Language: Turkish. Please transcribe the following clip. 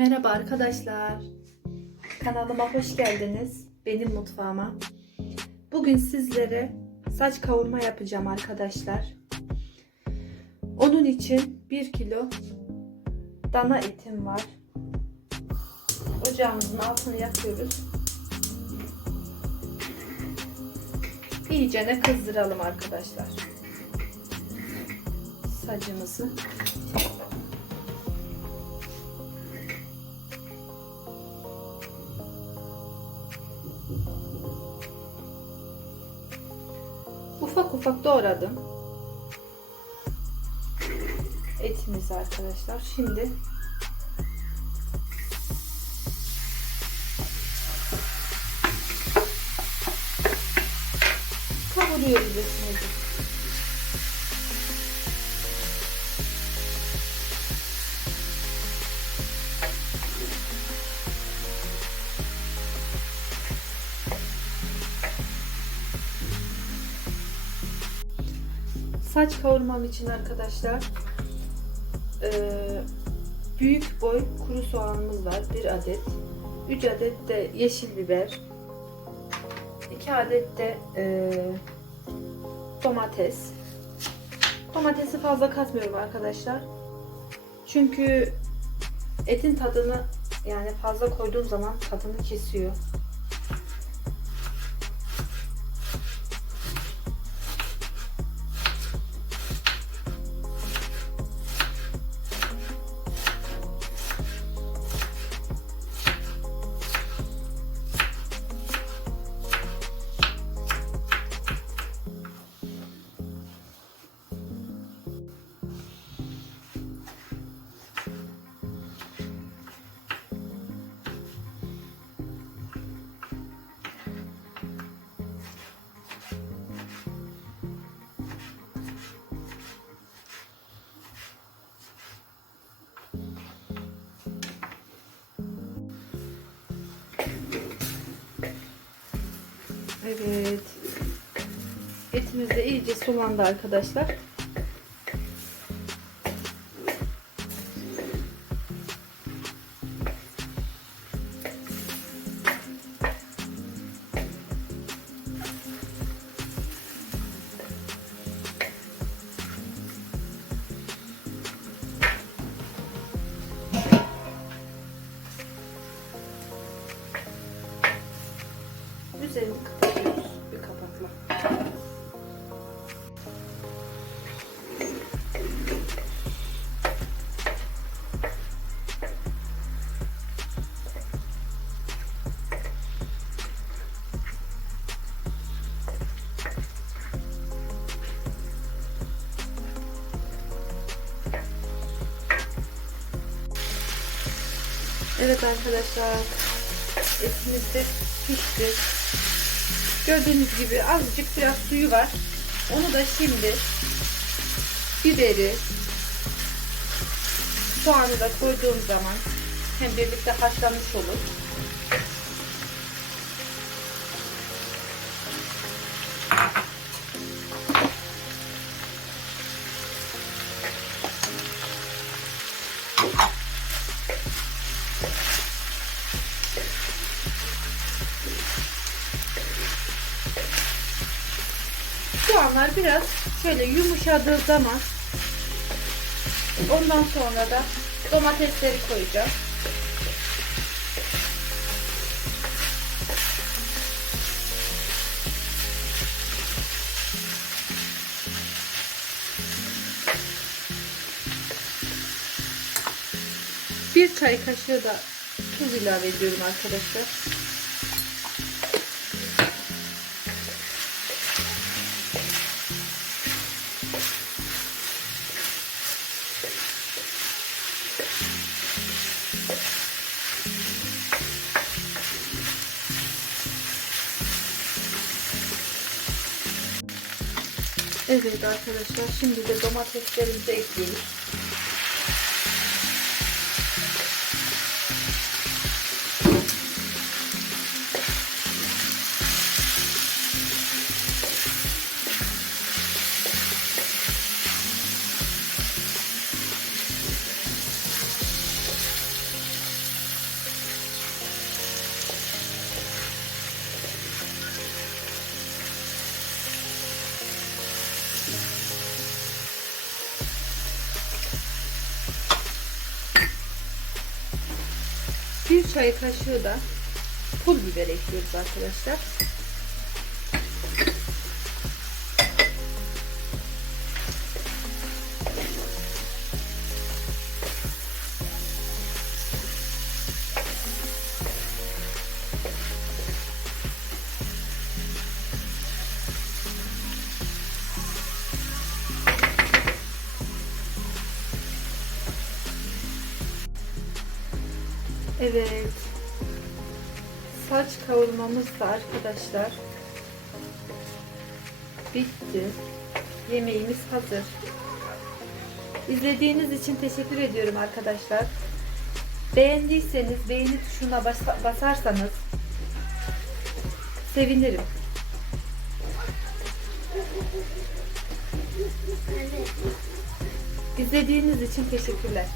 Merhaba arkadaşlar. Kanalıma hoş geldiniz. Benim mutfağıma. Bugün sizlere saç kavurma yapacağım arkadaşlar. Onun için 1 kilo dana etim var. Ocağımızın altını yakıyoruz. İyicene kızdıralım arkadaşlar. Sacımızı. Ufak ufak doğradım. Etimizi arkadaşlar. Şimdi kavuruyoruz etimizi. Saç kavurmam için arkadaşlar eee, büyük boy kuru soğanımız var. Bir adet. 3 adet de yeşil biber. 2 adet de eee, domates. Domatesi fazla katmıyorum arkadaşlar. Çünkü etin tadını yani fazla koyduğum zaman tadını kesiyor. Evet. Etimiz de iyice sulandı arkadaşlar. Üzerini Evet arkadaşlar etimiz de pişti. Gördüğünüz gibi azıcık biraz suyu var. Onu da şimdi biberi, soğanı da koyduğum zaman hem birlikte haşlanmış olur. Soğanlar biraz şöyle yumuşadığı zaman ondan sonra da domatesleri koyacağım. Bir çay kaşığı da tuz ilave ediyorum arkadaşlar. Evet arkadaşlar şimdi de domateslerimizi ekliyoruz. Bir çay kaşığı da pul biber ekliyoruz arkadaşlar. Evet. Saç kavurmamız da arkadaşlar bitti. Yemeğimiz hazır. İzlediğiniz için teşekkür ediyorum arkadaşlar. Beğendiyseniz beğeni tuşuna basa- basarsanız sevinirim. İzlediğiniz için teşekkürler.